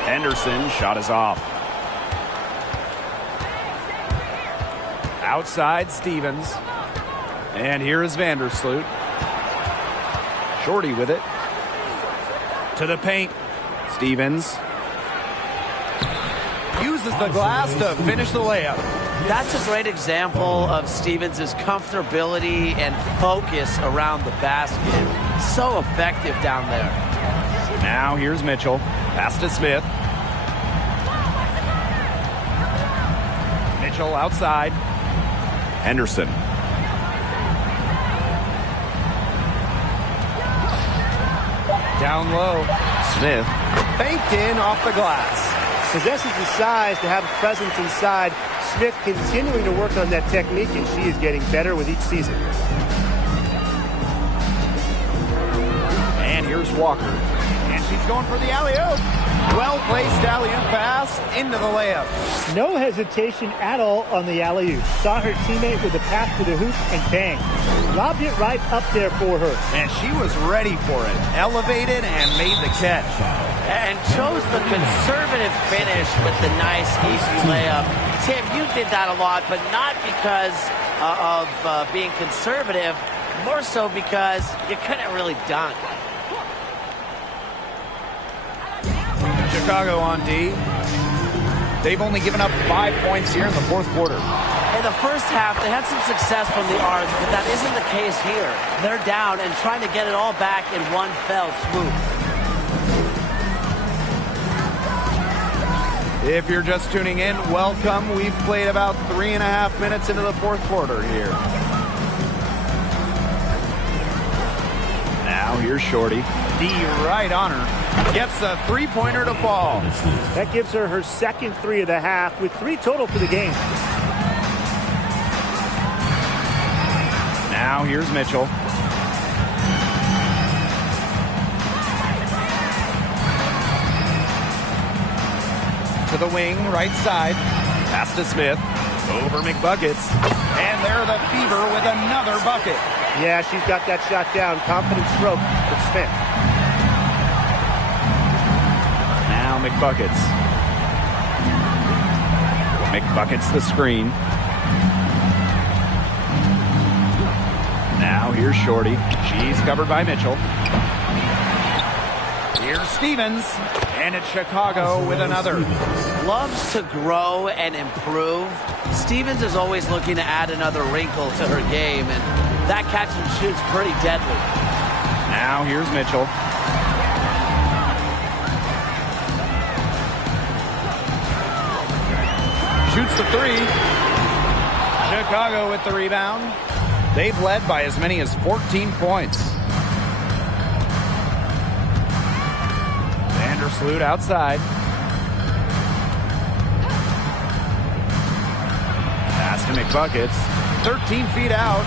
Henderson, shot is off. Outside Stevens. And here is Vandersloot. Shorty with it. To the paint. Stevens. Uses the glass to finish the layup. That's a great example of Stevens' comfortability and focus around the basket. So effective down there. Now here's Mitchell. Pass to Smith. Mitchell outside. Henderson. Down low. Smith banked in off the glass. Possesses the size to have a presence inside. Smith continuing to work on that technique, and she is getting better with each season. And here's Walker. And she's going for the alley-oop. Well-placed alley-oop pass into the layup. No hesitation at all on the alley-oop. Saw her teammate with a pass to the hoop and bang. Lobbed it right up there for her. And she was ready for it. Elevated and made the catch. and chose the conservative finish with the nice, easy layup. Tim, you did that a lot, but not because of being conservative, more so because you couldn't really dunk. Chicago on D. They've only given up 5 points here in the fourth quarter. In the first half, they had some success from the arcs, but that isn't the case here. They're down and trying to get it all back in one fell swoop. If you're just tuning in, welcome. We've played about 3.5 minutes into the fourth quarter here. Now here's Shorty. D right on her. Gets a three-pointer to fall. That gives her her second three of the half with 3 total for the game. Now here's Mitchell. To the wing, right side. Pass to Smith. Over McBuckets. And there the Fever with another bucket. Yeah, she's got that shot down. Confident stroke for Smith. Now McBuckets. McBuckets the screen. Now here's Shorty. She's covered by Mitchell. Here's Stevens. And it's Chicago with another. Loves to grow and improve. Stevens is always looking to add another wrinkle to her game, and that catch and shoot's pretty deadly. Now here's Mitchell. Shoots the three. Chicago with the rebound. They've led by as many as 14 points. Vandersloot outside. Pass to McBuckets. 13 feet out.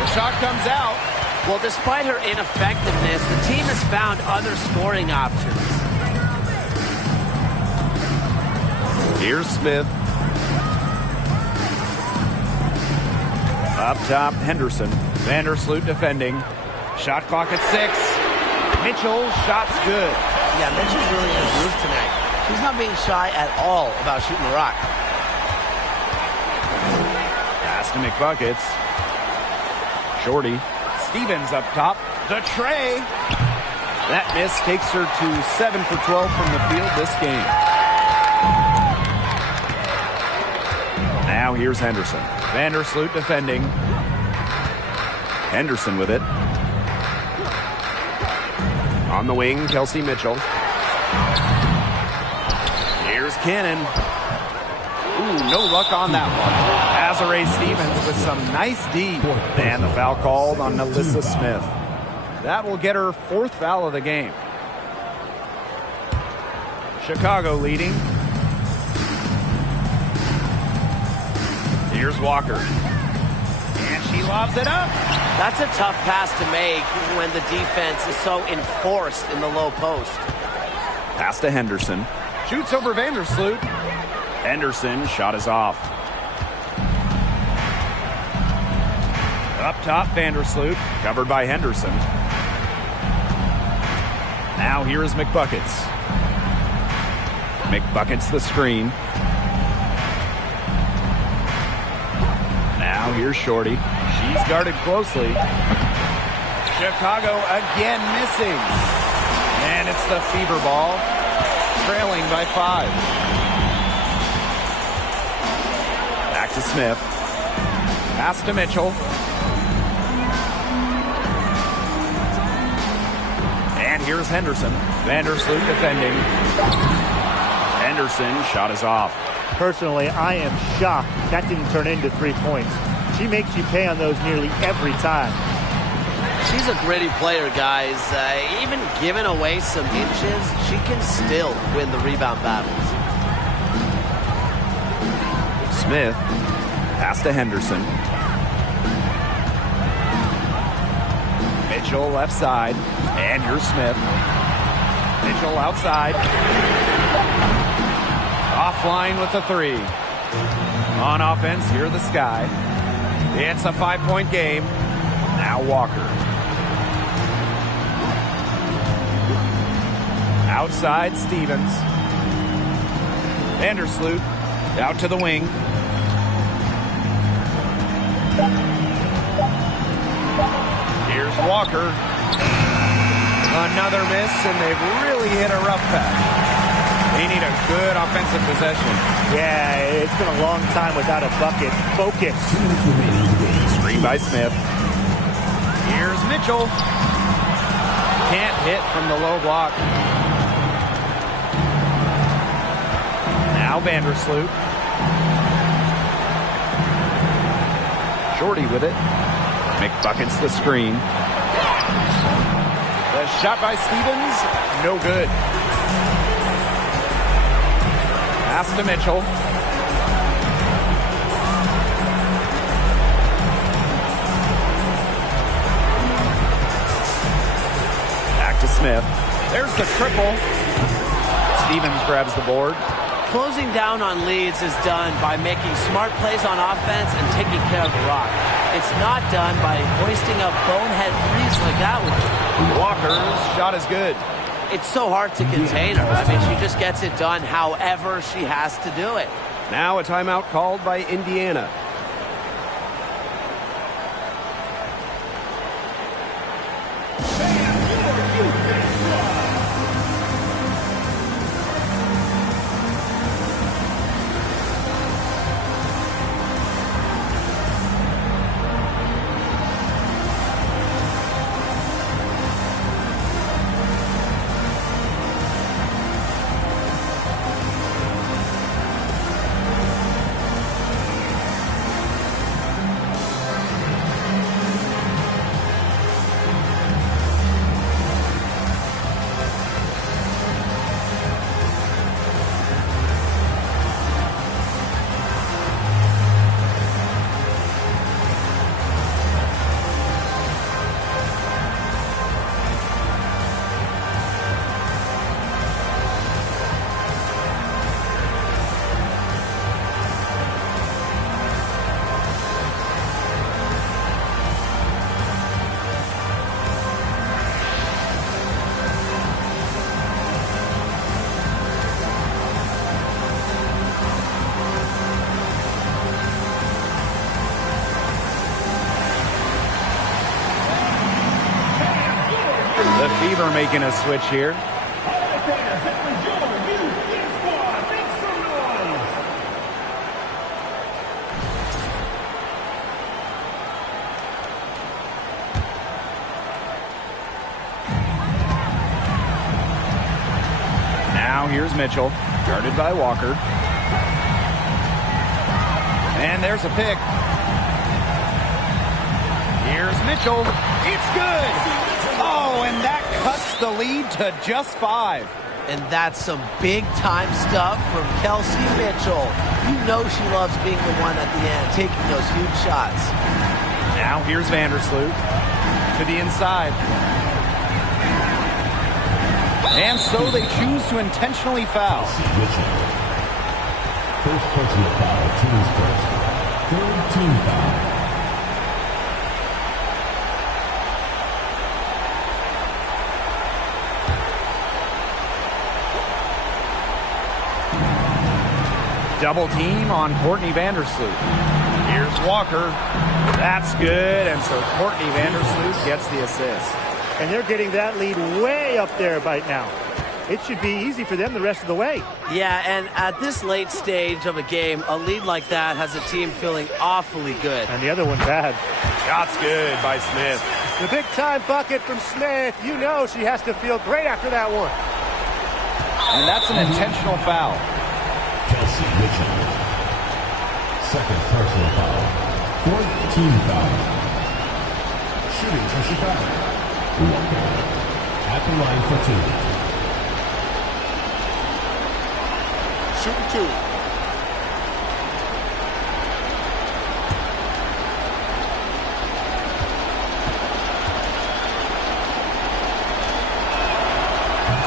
The shot comes out. Well, despite her ineffectiveness, the team has found other scoring options. Here's Smith. Up top, Henderson. Vandersloot defending. Shot clock at 6. Mitchell, shot's good. Yeah, Mitchell's really in his groove tonight. She's not being shy at all about shooting the rock. Pass to McBuckets. Shorty. Stevens up top. The tray. That miss takes her to 7 for 12 from the field this game. Now here's Henderson. Vandersloot defending. Henderson with it. On the wing, Kelsey Mitchell. Here's Cannon. Ooh, no luck on that one. Azare Stevens with some nice D. And the foul called on Alyssa Smith. That will get her 4th foul of the game. Chicago leading. Here's Walker. And she lobs it up. That's a tough pass to make when the defense is so enforced in the low post. Pass to Henderson. Shoots over Vandersloot. Henderson, shot is off. Up top, Vandersloot. Covered by Henderson. Now here is McBuckets. McBuckets the screen. Now here's Shorty. She's guarded closely. Chicago again missing. And it's the Fever ball. Trailing by 5. Back to Smith. Pass to Mitchell. And here's Henderson. Vandersloot defending. Henderson, shot is off. Personally, I am shocked that didn't turn into 3 points. She makes you pay on those nearly every time. She's a gritty player, guys. Even giving away some inches, she can still win the rebound battles. Smith, pass to Henderson. Mitchell left side, and here's Smith. Mitchell outside. Offline with the 3. On offense, here the Sky. It's a 5-point game. Now Walker. Outside Stevens. Vandersloot out to the wing. Here's Walker. Another miss, and they've really hit a rough patch. They need a good offensive possession. Yeah, it's been a long time without a bucket. Focus. Screen by Smith. Here's Mitchell. Can't hit from the low block. Now Vandersloot. Shorty with it. McBucket's the screen. The shot by Stevens, no good. Pass to Mitchell. Back to Smith. There's the triple. Stevens grabs the board. Closing down on leads is done by making smart plays on offense and taking care of the rock. It's not done by hoisting up bonehead threes like that one. Walker's shot is good. It's so hard to contain her. I mean, she just gets it done however she has to do it. Now a timeout called by Indiana. The Fever making a switch here. Now here's Mitchell, guarded by Walker. And there's a pick. Here's Mitchell. It's good. Oh, and that cuts the lead to just 5. And that's some big-time stuff from Kelsey Mitchell. You know she loves being the one at the end, taking those huge shots. Now here's Vandersloot to the inside. And so they choose to intentionally foul. First personal foul, team's first. Third team foul. Double team on Courtney Vandersloot. Here's Walker. That's good. And so Courtney Vandersloot gets the assist. And they're getting that lead way up there right now. It should be easy for them the rest of the way. Yeah, and at this late stage of a game, a lead like that has a team feeling awfully good. And the other one bad. Shot's good by Smith. The big-time bucket from Smith. You know she has to feel great after that one. And that's an intentional foul. Kelsey Mitchell. Second personal foul. Fourth team foul. Shooting for Chicago. Walker at the line for 2. Shooting 2.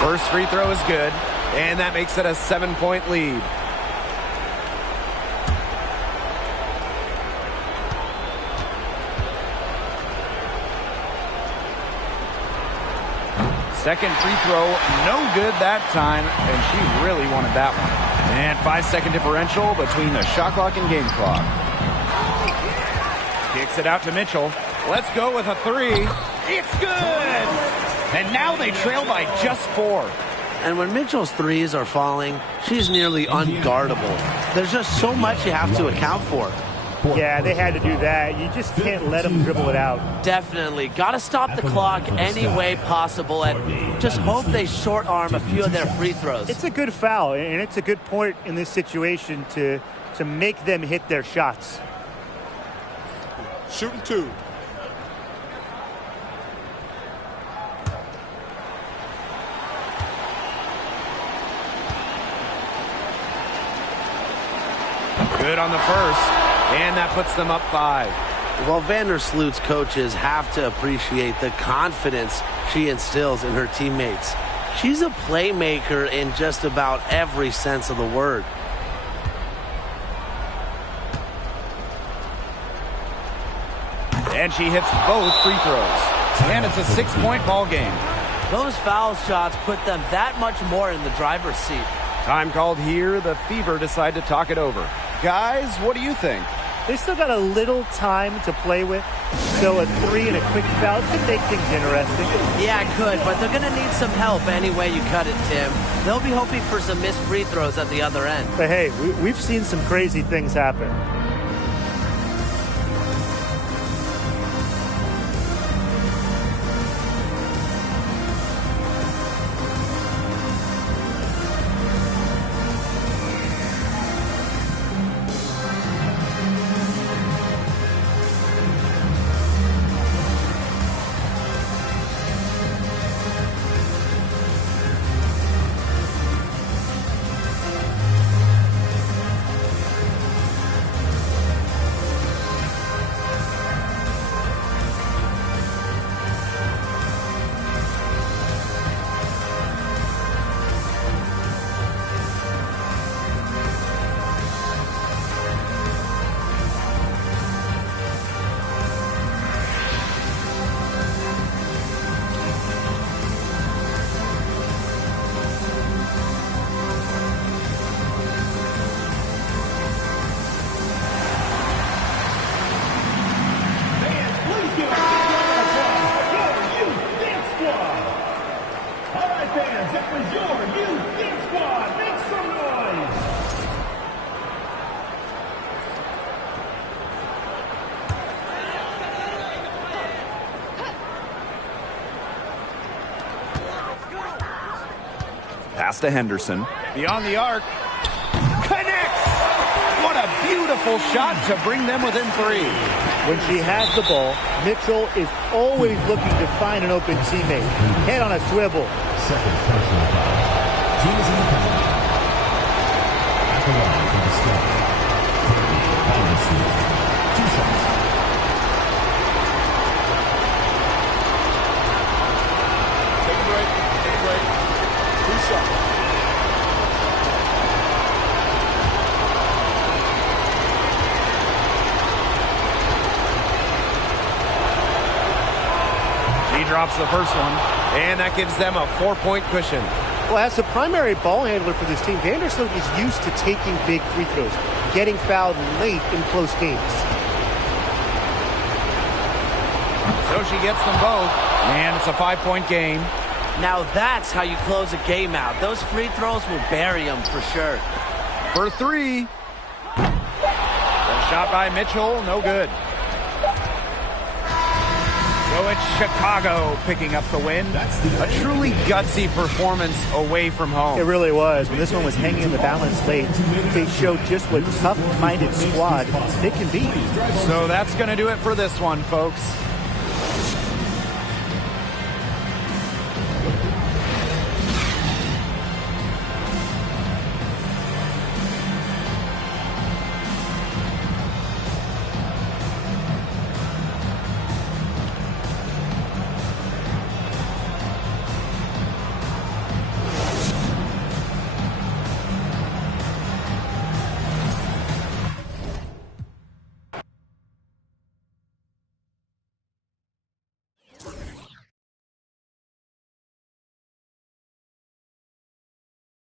First free throw is good, and that makes it a 7-point lead. Second free throw, no good that time, and she really wanted that one. And 5-second differential between the shot clock and game clock. Kicks it out to Mitchell. Let's go with a three. It's good! And now they trail by just 4. And when Mitchell's threes are falling, she's nearly unguardable. There's just so much you have to account for. Yeah, they had to do that. You just can't let them dribble it out. Definitely. Got to stop the clock any way possible and just hope they short arm a few of their free throws. It's a good foul, and it's a good point in this situation to make them hit their shots. Shooting 2. Good on the first, and that puts them up 5. Well, Vandersloot's coaches have to appreciate the confidence she instills in her teammates. She's a playmaker in just about every sense of the word. And she hits both free throws. And it's a 6-point ball game. Those foul shots put them that much more in the driver's seat. Time called here. The Fever decide to talk it over. Guys, what do you think? They still got a little time to play with, so a 3 and a quick foul could make things interesting. Yeah, it could, but they're going to need some help any way you cut it, Tim. They'll be hoping for some missed free throws at the other end. But hey, we've seen some crazy things happen. Pass to Henderson. Beyond the arc. Connects! What a beautiful shot to bring them within 3. When she has the ball, Mitchell is always looking to find an open teammate. Head on a swivel. Second personal foul. Team is in the penalty. At the line for the start. Vandersloot. 2 shots. Take a break. Take a break. 2 shots. She drops the first one, and that gives them a 4-point cushion. Well, as the primary ball handler for this team, Vandersloot is used to taking big free throws, getting fouled late in close games. So she gets them both, and it's a 5-point game. Now that's how you close a game out. Those free throws will bury them for sure. For 3. The shot by Mitchell, no good. So it's Chicago picking up the win. A truly gutsy performance away from home. It really was. When this one was hanging in the balance late, they showed just what tough-minded squad they can be. So that's going to do it for this one, folks.